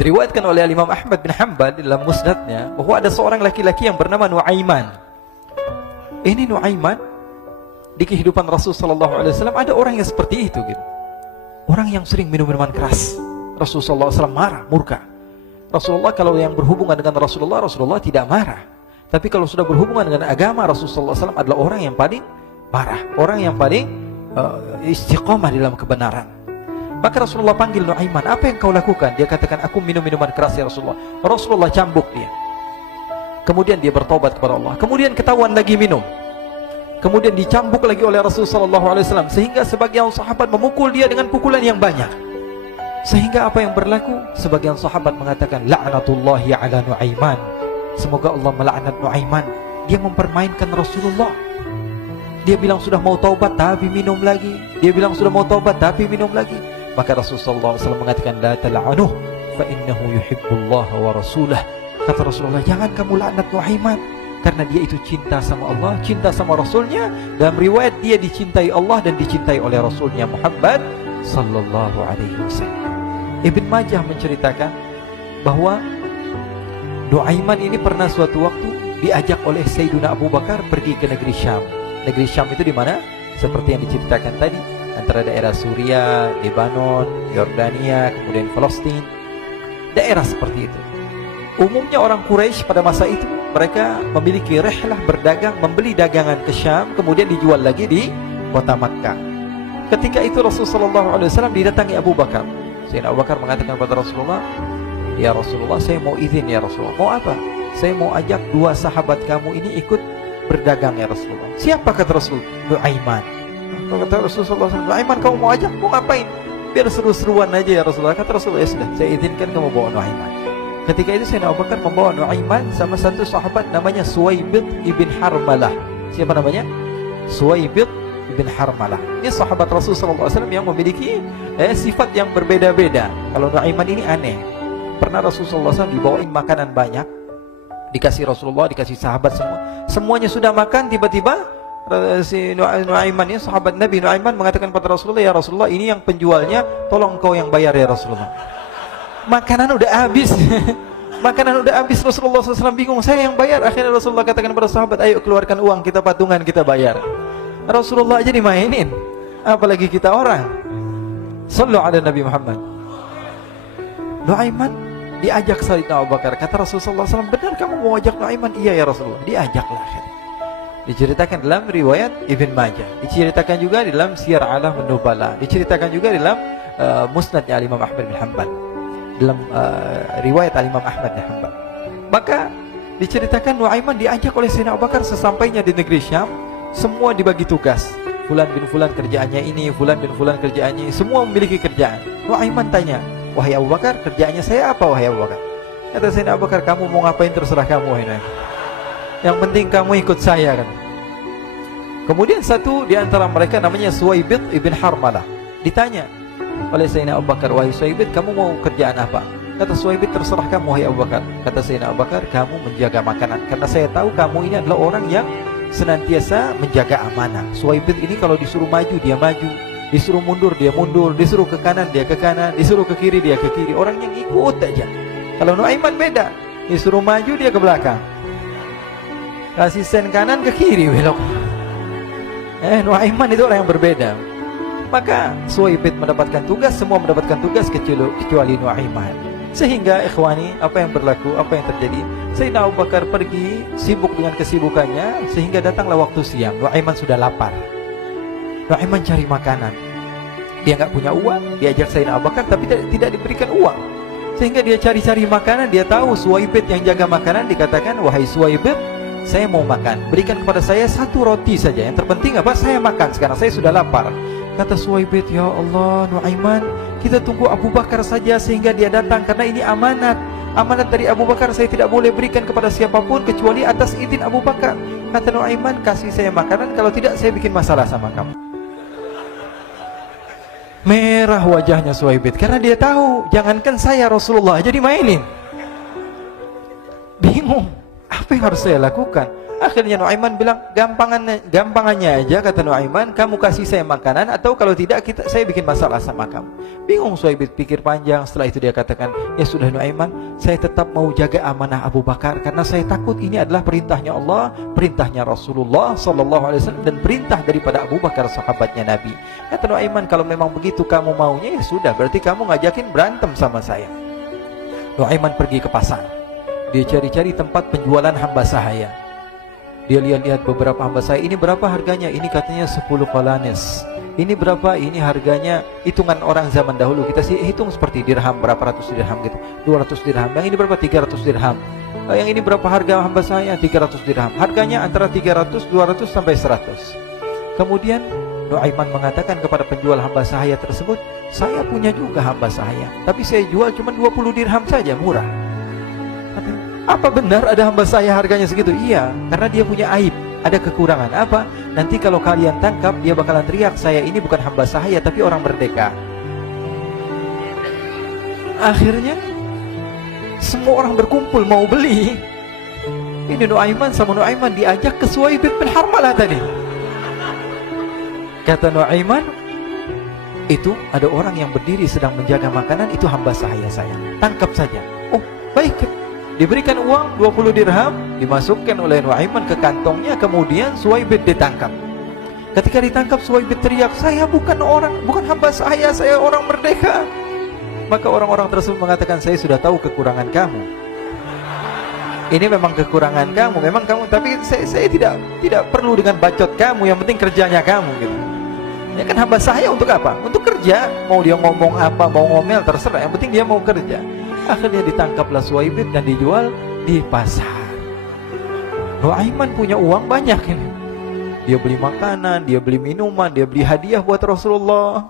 Diriwayatkan oleh Imam Ahmad bin Hanbal dalam musnadnya bahwa ada seorang laki-laki yang bernama Nuaiman. Ini Nuaiman, di kehidupan Rasulullah SAW ada orang yang seperti itu gitu. Orang yang sering minum minuman keras. Rasulullah SAW marah, murka. Rasulullah kalau yang berhubungan dengan Rasulullah tidak marah. Tapi kalau sudah berhubungan dengan agama, Rasulullah SAW adalah orang yang paling marah, orang yang paling istiqomah dalam kebenaran. Maka Rasulullah panggil Nuaiman, apa yang kau lakukan? Dia katakan, aku minum minuman keras ya Rasulullah. Rasulullah cambuk dia. Kemudian dia bertobat kepada Allah. Kemudian ketahuan lagi minum. Kemudian dicambuk lagi oleh Rasulullah SAW, sehingga sebagian sahabat memukul dia dengan pukulan yang banyak. Sehingga apa yang berlaku? Sebagian sahabat mengatakan, la'natullahi ala Nuaiman. Semoga Allah melaknat Nuaiman. Dia mempermainkan Rasulullah. Dia bilang sudah mau taubat tapi minum lagi. Dia bilang sudah mau taubat tapi minum lagi. Maka Rasulullah SAW mengatakan, la tal'anuh fa innahu yuhibbullaha wa rasulah. Kata Rasulullah, jangan kamu laknat Nuaiman, karena dia itu cinta sama Allah, cinta sama Rasulnya. Dalam riwayat dia dicintai Allah dan dicintai oleh Rasulnya Muhammad sallallahu alaihi wasallam. Ibn Majah menceritakan bahwa Nuaiman ini pernah suatu waktu diajak oleh Sayyidina Abu Bakar pergi ke negeri Syam. Negeri Syam itu di mana? Seperti yang diceritakan tadi, antara daerah Suriah, Lebanon, Yordania, kemudian Palestina. Daerah seperti itu. Umumnya orang Quraisy pada masa itu mereka memiliki rihlah berdagang, membeli dagangan ke Syam, kemudian dijual lagi di kota Makkah. Ketika itu Rasulullah SAW didatangi Abu Bakar. Sayyidina Abu Bakar mengatakan kepada Rasulullah, ya Rasulullah, saya mau izin ya Rasulullah. Mau apa? Saya mau ajak dua sahabat kamu ini ikut berdagang ya Rasulullah. Siapa kata Rasul? Nuaiman. Kata Rasulullah SAW, Nuaiman kamu mau ajak? Mau ngapain? Biar seru-seruan aja ya Rasulullah. Kata Rasulullah, ya sudah, saya izinkan kamu bawa Nuaiman. Ketika itu Sayyidina Abu Bakar membawa Nuaiman sama satu sahabat namanya Suwaibid ibn Harmalah. Siapa namanya? Suwaibid ibn Harmalah. Ini sahabat Rasulullah SAW yang memiliki sifat yang berbeda-beda. Kalau Nuaiman ini aneh. Pernah Rasulullah SAW dibawain makanan banyak, dikasih Rasulullah, dikasih sahabat semua. Semuanya sudah makan, tiba-tiba si Nuaiman ini, sahabat Nabi Nuaiman mengatakan kepada Rasulullah, ya Rasulullah, ini yang penjualnya, tolong kau yang bayar ya Rasulullah. Makanan udah habis. Makanan udah habis. Rasulullah SAW bingung, saya yang bayar. Akhirnya Rasulullah katakan kepada sahabat, ayo keluarkan uang, kita patungan, kita bayar. Rasulullah aja dimainin, apalagi kita orang. Sallu ala Nabi Muhammad. Nuaiman diajak Sayyidina Abu Bakar. Kata Rasulullah SAW, benar kamu mau ajak Nuaiman? Iya ya Rasulullah. Diajaklah. Diceritakan dalam riwayat Ibn Majah, diceritakan juga dalam Siyar A'lam An-Nubala, diceritakan juga dalam Musnadnya Imam Ahmad bin Hanbal, dalam riwayat Imam Ahmad bin Hanbal. Maka diceritakan Nuaiman diajak oleh Sayyidina Abu Bakar. Sesampainya di negeri Syam, semua dibagi tugas. Fulan bin Fulan kerjaannya ini, Fulan bin Fulan kerjaannya ini, semua memiliki kerjaan. Nuaiman tanya, wahai Abu Bakar, kerjaannya saya apa wahai Abu Bakar? Kata Sayyidina Abu Bakar, kamu mau ngapain terserah kamu wahai Nuaiman. Yang penting kamu ikut saya kan. Kemudian satu di antara mereka namanya Suwaibid ibn Harmalah. Ditanya oleh Sayyidina Abu Bakar, wahai Suwaibid, kamu mau kerjaan apa? Kata Suwaibid, terserah kamu wahai Abu Bakar. Kata Sayyidina Abu Bakar, kamu menjaga makanan, karena saya tahu kamu ini adalah orang yang senantiasa menjaga amanah. Suwaibid ini kalau disuruh maju dia maju, disuruh mundur dia mundur, disuruh ke kanan dia ke kanan, disuruh ke kiri dia ke kiri. Orang yang ikut aja. Kalau Nuaiman beda, disuruh maju dia ke belakang, kasih sen kanan ke kiri belok. Nuaiman itu orang yang berbeda. Maka Suwaibid mendapatkan tugas, semua mendapatkan tugas kecuali Nuaiman. Sehingga ikhwani, apa yang berlaku, apa yang terjadi? Sayyidina Abu Bakar pergi sibuk dengan kesibukannya, sehingga datanglah waktu siang. Nuaiman sudah lapar. Nuaiman cari makanan. Dia nggak punya uang, diajak Sayyidina Abu Bakar tapi tidak diberikan uang. Sehingga dia cari-cari makanan. Dia tahu Suwaibid yang jaga makanan. Dikatakan, wahai Suwaibid, saya mau makan, berikan kepada saya satu roti saja. Yang terpenting apa? Saya makan sekarang, saya sudah lapar. Kata Suwaibid, ya Allah Nuaiman, kita tunggu Abu Bakar saja sehingga dia datang, karena ini amanat. Amanat dari Abu Bakar, saya tidak boleh berikan kepada siapapun kecuali atas izin Abu Bakar. Kata Nuaiman, kasih saya makanan, kalau tidak saya bikin masalah sama kamu. Merah wajahnya Suwaibid, karena dia tahu, jangankan saya, Rasulullah aja dimainin. Bingung, apa yang harus saya lakukan? Akhirnya Nuaiman bilang, gampangannya aja, kata Nuaiman, kamu kasih saya makanan, atau kalau tidak saya bikin masalah sama kamu. Bingung Suhaib pikir panjang. Setelah itu dia katakan, ya sudah Nuaiman, saya tetap mau jaga amanah Abu Bakar, karena saya takut ini adalah perintahnya Allah, perintahnya Rasulullah SAW, dan perintah daripada Abu Bakar, sahabatnya Nabi. Kata Nuaiman, kalau memang begitu kamu maunya, ya sudah, berarti kamu ngajakin berantem sama saya. Nuaiman pergi ke pasar. Dia cari-cari tempat penjualan hamba sahaya. Dia lihat-lihat beberapa hamba sahaya. Ini berapa harganya? Ini katanya 10 qalanis. Ini berapa? Ini harganya, hitungan orang zaman dahulu, kita sih hitung seperti dirham, berapa ratus dirham gitu, 200 dirham. Yang ini berapa? 300 dirham. Yang ini berapa harga hamba sahaya? 300 dirham. Harganya antara 300, 200 sampai 100. Kemudian Nuaiman mengatakan kepada penjual hamba sahaya tersebut, saya punya juga hamba sahaya, tapi saya jual cuma 20 dirham saja, murah. Apa benar ada hamba saya harganya segitu? Iya, karena dia punya aib, ada kekurangan. Apa? Nanti kalau kalian tangkap, dia bakalan teriak, saya ini bukan hamba sahaya tapi orang merdeka. Akhirnya semua orang berkumpul mau beli. Ini Nuaiman sama Nuaiman diajak ke Suhaib bin Harmalah tadi. Kata Nuaiman, itu ada orang yang berdiri sedang menjaga makanan, itu hamba sahaya saya, tangkap saja. Oh baik. Diberikan uang 20 dirham, dimasukkan oleh Nuaiman ke kantongnya, kemudian Suhaib ditangkap. Ketika ditangkap, Suhaib teriak, saya bukan hamba saya orang merdeka. Maka orang-orang tersebut mengatakan, saya sudah tahu kekurangan kamu. Ini memang kekurangan kamu, memang kamu, tapi saya tidak perlu dengan bacot kamu, yang penting kerjanya kamu gitu. Ya kan hamba saya untuk apa? Untuk kerja. Mau dia ngomong apa, mau ngomel terserah, yang penting dia mau kerja. Akhirnya ditangkaplah Suhaib dan dijual di pasar. Nuaiman punya uang banyak ini. Dia beli makanan, dia beli minuman, dia beli hadiah buat Rasulullah.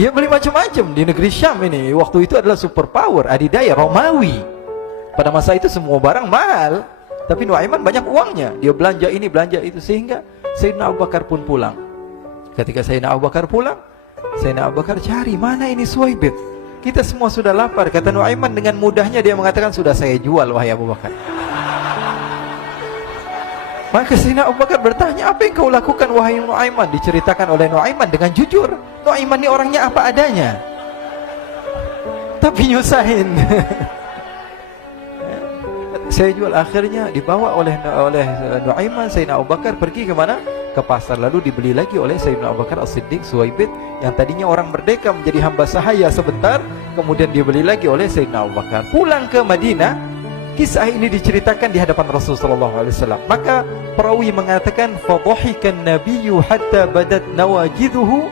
Dia beli macam-macam di negeri Syam ini. Waktu itu adalah superpower, adidaya Romawi. Pada masa itu semua barang mahal, tapi Nuaiman banyak uangnya. Dia belanja ini, belanja itu, sehingga Sayyidina Abu Bakar pun pulang. Ketika Sayyidina Abu Bakar pulang, Sayyidina Abu Bakar cari, mana ini Suhaib? Kita semua sudah lapar. Kata Nuaiman dengan mudahnya dia mengatakan, sudah saya jual wahai Abu Bakar. Maka Sayyidina Abu Bakar bertanya, apa yang kau lakukan wahai Nuaiman? Diceritakan oleh Nuaiman dengan jujur. Nuaiman ini orangnya apa adanya, tapi nyusahin. Saya jual. Akhirnya dibawa oleh Nuaiman, Sayyidina Abu Bakar pergi ke mana? Ke pasar. Lalu dibeli lagi oleh Sayyidina Abu Bakar As-Siddiq Suhaib, yang tadinya orang merdeka menjadi hamba sahaya sebentar, kemudian dibeli lagi oleh Sayyidina Abu Bakar. Pulang ke Madinah, kisah ini diceritakan di hadapan Rasulullah SAW. Maka perawi mengatakan, fadhahikan nabiyyu hatta badat nawajiduhu.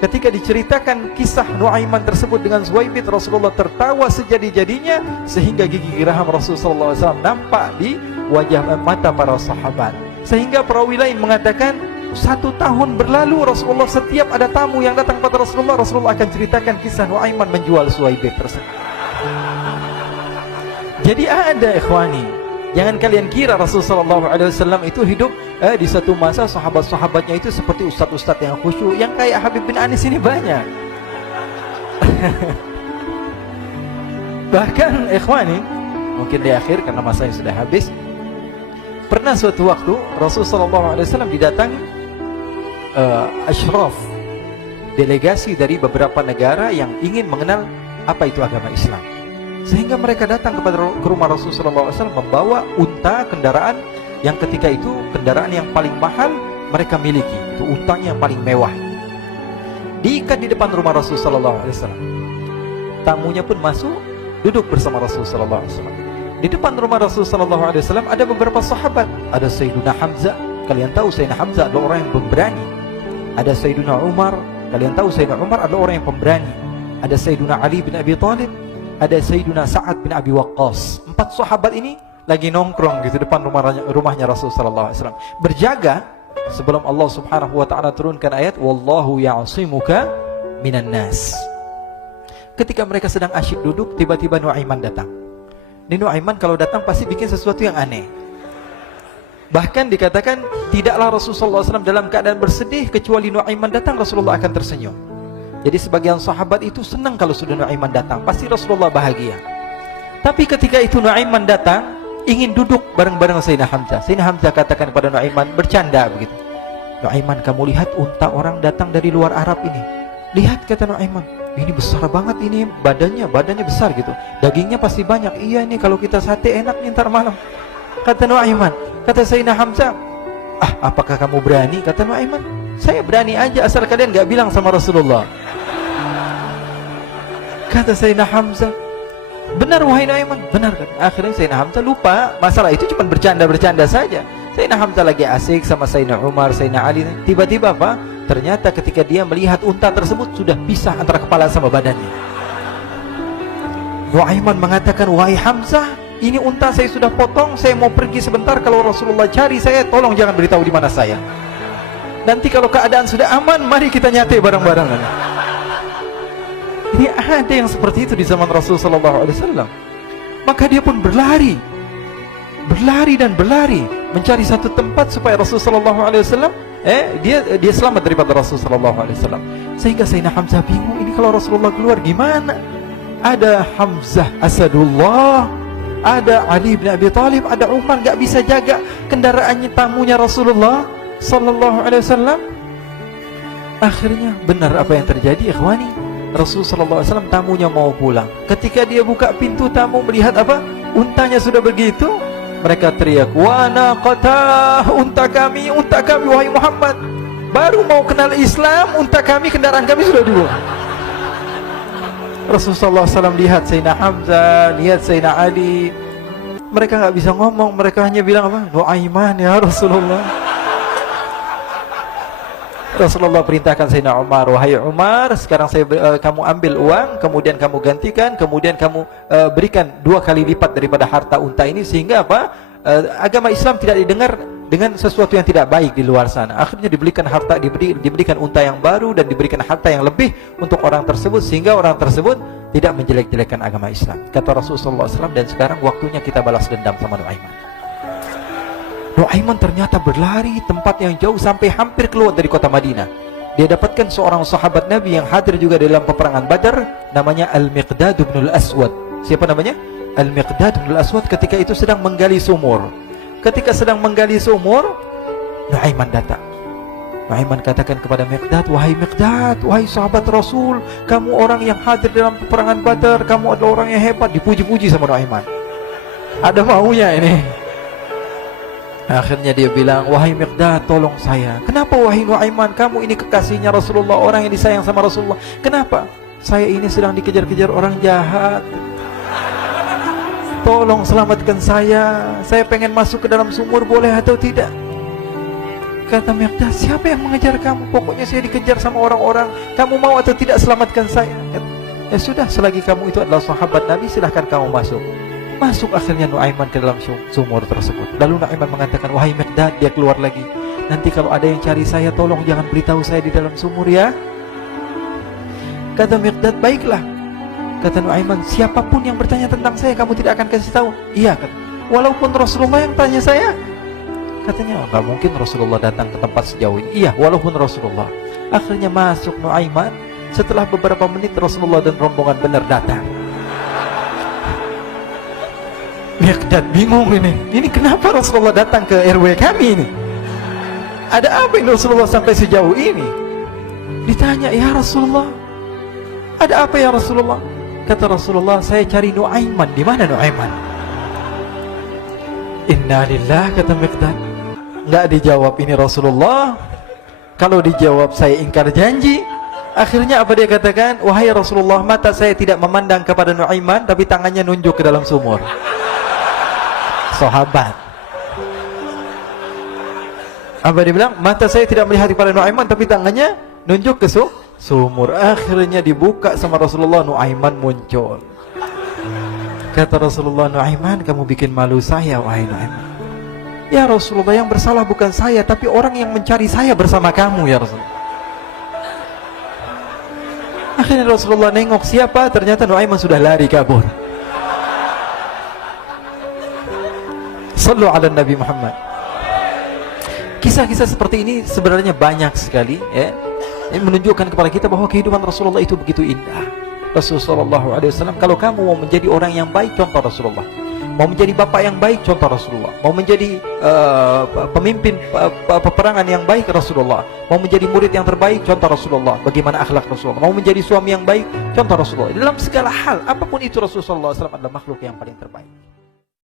Ketika diceritakan kisah Nuaiman tersebut dengan Suhaib, Rasulullah tertawa sejadi-jadinya, sehingga gigi geraham Rasulullah SAW nampak di wajah mata para sahabat. Sehingga perawi lain mengatakan, 1 tahun berlalu Rasulullah, setiap ada tamu yang datang kepada Rasulullah, Rasulullah akan ceritakan kisah Nuaiman menjual Suhaib tersebut. Jadi ada ikhwani, jangan kalian kira Rasulullah SAW itu hidup di satu masa sahabat-sahabatnya itu seperti ustadz-ustadz yang khusyuk, yang kayak Habib bin Anis ini banyak. Bahkan ikhwani, mungkin di akhir karena masanya sudah habis, pernah suatu waktu Rasulullah SAW didatangi asyraf, delegasi dari beberapa negara yang ingin mengenal apa itu agama Islam. Sehingga mereka datang ke rumah Rasulullah SAW membawa unta, kendaraan yang ketika itu kendaraan yang paling mahal mereka miliki, itu untanya yang paling mewah. Diikat di depan rumah Rasulullah SAW. Tamunya pun masuk, duduk bersama Rasulullah SAW. Di depan rumah Rasulullah SAW ada beberapa sahabat. Ada Sayyiduna Hamzah. Kalian tahu Sayyidina Hamzah adalah orang yang pemberani. Ada Sayyiduna Umar. Kalian tahu Sayyidina Umar adalah orang yang pemberani. Ada Sayyiduna Ali bin Abi Thalib. Ada Sayyiduna Sa'ad bin Abi Waqqas. 4 sahabat ini lagi nongkrong gitu depan rumahnya Rasulullah SAW, berjaga sebelum Allah Subhanahu wa ta'ala turunkan ayat wallahu ya'simuka minan nas. Ketika mereka sedang asyik duduk, tiba-tiba Nuaiman datang. Ini Nuaiman kalau datang pasti bikin sesuatu yang aneh. Bahkan dikatakan tidaklah Rasulullah SAW dalam keadaan bersedih, kecuali Nuaiman datang Rasulullah akan tersenyum. Jadi sebagian sahabat itu senang kalau sudah Nuaiman datang, pasti Rasulullah bahagia. Tapi ketika itu Nuaiman datang, ingin duduk bareng-bareng Sayyidina Hamzah. Sayyidina Hamzah katakan kepada Nuaiman, bercanda begitu. Nuaiman, kamu lihat unta orang datang dari luar Arab ini. Lihat, kata Nuaiman, ini besar banget ini, badannya besar gitu. Dagingnya pasti banyak. Iya nih, kalau kita sate enak nih ntar malam. Kata Nuaiman. Kata Sayyidina Hamzah, apakah kamu berani? Kata Nuaiman, saya berani aja asal kalian gak bilang sama Rasulullah. Kata Sayyidina Hamzah, benar wahai Nuaiman, benar kan? Akhirnya Sayyidina Hamzah lupa masalah itu, cuma bercanda-bercanda saja. Sayyidina Hamzah lagi asik sama Sayyidina Umar, Sayyidina Ali. Tiba-tiba apa? Ternyata ketika dia melihat unta tersebut sudah pisah antara kepala sama badannya. Nuaiman mengatakan, wahai Hamzah, ini unta saya sudah potong, saya mau pergi sebentar. Kalau Rasulullah cari saya, tolong jangan beritahu di mana saya. Nanti kalau keadaan sudah aman, mari kita nyate bareng-bareng. Ini ada yang seperti itu di zaman Rasulullah SAW. Maka dia pun berlari dan berlari mencari satu tempat supaya Rasulullah SAW dia selamat daripada Rasulullah SAW. Sehingga Sayyidina Hamzah bingung, ini kalau Rasulullah keluar gimana? Ada Hamzah Asadullah, ada Ali bin Abi Thalib, ada Umar, gak bisa jaga kendaraannya, tamunya Rasulullah Sallallahu Alaihi Wasallam. Akhirnya benar apa yang terjadi, ikhwani. Rasulullah SAW tamunya mau pulang. Ketika dia buka pintu, tamu melihat apa? Untanya sudah begitu. Mereka teriak, wa naqatah, unta kami wahai Muhammad. Baru mau kenal Islam, unta kami, kendaraan kami sudah dibuang. Rasulullah SAW lihat Sayyidina Hamzah, lihat Sayyidina Ali. Mereka gak bisa ngomong, mereka hanya bilang apa? Nuaiman ya Rasulullah. Rasulullah perintahkan Sayyidina Umar, wahai Umar, sekarang kamu ambil uang, kemudian kamu gantikan, kemudian kamu berikan 2 kali lipat daripada harta unta ini, sehingga apa? Agama Islam tidak didengar dengan sesuatu yang tidak baik di luar sana. Akhirnya diberikan harta, diberikan unta yang baru dan diberikan harta yang lebih untuk orang tersebut, sehingga orang tersebut tidak menjelek-jelekan agama Islam. Kata Rasulullah SAW, dan sekarang waktunya kita balas dendam sama Nuaiman. Nuaiman ternyata berlari tempat yang jauh sampai hampir keluar dari kota Madinah. Dia dapatkan seorang sahabat Nabi yang hadir juga dalam peperangan Badar, namanya Al-Miqdad bin Al-Aswad. Siapa namanya? Al-Miqdad bin Al-Aswad ketika itu sedang menggali sumur. Ketika sedang menggali sumur, Nuaiman datang. Nuaiman katakan kepada Miqdad, wahai Miqdad, wahai sahabat Rasul, kamu orang yang hadir dalam peperangan Badar, kamu adalah orang yang hebat. Dipuji-puji sama Nuaiman. Ada maunya ini. Akhirnya dia bilang, wahai Miqdad, tolong saya. Kenapa wahai Nuaiman, kamu ini kekasihnya Rasulullah, orang yang disayang sama Rasulullah. Kenapa? Saya ini sedang dikejar-kejar orang jahat. Tolong selamatkan saya. Saya pengen masuk ke dalam sumur, boleh atau tidak? Kata Miqdad, siapa yang mengejar kamu? Pokoknya saya dikejar sama orang-orang. Kamu mau atau tidak selamatkan saya? Ya sudah, selagi kamu itu adalah sahabat Nabi, silahkan kamu masuk. Masuk akhirnya Nuaiman ke dalam sumur tersebut. Lalu Nuaiman mengatakan, wahai Miqdad, dia keluar lagi. Nanti kalau ada yang cari saya, tolong jangan beritahu saya di dalam sumur ya. Kata Miqdad, baiklah. Kata Nuaiman, siapapun yang bertanya tentang saya, kamu tidak akan kasih tahu? Iya, kata. Walaupun Rasulullah yang tanya saya? Katanya, nggak mungkin Rasulullah datang ke tempat sejauh ini. Iya, walaupun Rasulullah. Akhirnya masuk Nuaiman. Setelah beberapa menit, Rasulullah dan rombongan benar datang. Miqdad bingung ini. Ini kenapa Rasulullah datang ke RW kami ini? Ada apa ini Rasulullah sampai sejauh ini? Ditanya, ya Rasulullah, ada apa ya Rasulullah? Kata Rasulullah, saya cari Nuaiman. Di mana Nuaiman? Innalillah, kata Miqdad. Nggak dijawab ini Rasulullah. Kalau dijawab saya ingkar janji. Akhirnya apa dia katakan? Wahai Rasulullah, mata saya tidak memandang kepada Nuaiman, tapi tangannya nunjuk ke dalam sumur. Sahabat. Apa dia bilang? Mata saya tidak melihat kepada Nuaiman, tapi tangannya nunjuk ke sumur. Akhirnya dibuka sama Rasulullah, Nuaiman muncul. Kata Rasulullah, Nuaiman, kamu bikin malu saya, wahai Nuaiman. Ya Rasulullah, yang bersalah bukan saya, tapi orang yang mencari saya bersama kamu, ya Rasulullah. Akhirnya Rasulullah nengok siapa, ternyata Nuaiman sudah lari kabur. Sallu ala Nabi Muhammad. Kisah-kisah seperti ini sebenarnya banyak sekali, ya. Ini menunjukkan kepada kita bahwa kehidupan Rasulullah itu begitu indah. Rasulullah SAW, kalau kamu mau menjadi orang yang baik, contoh Rasulullah. Mau menjadi bapak yang baik, contoh Rasulullah. Mau menjadi pemimpin peperangan yang baik, Rasulullah. Mau menjadi murid yang terbaik, contoh Rasulullah. Bagaimana akhlak Rasulullah. Mau menjadi suami yang baik, contoh Rasulullah. Dalam segala hal, apapun itu, Rasulullah SAW adalah makhluk yang paling terbaik.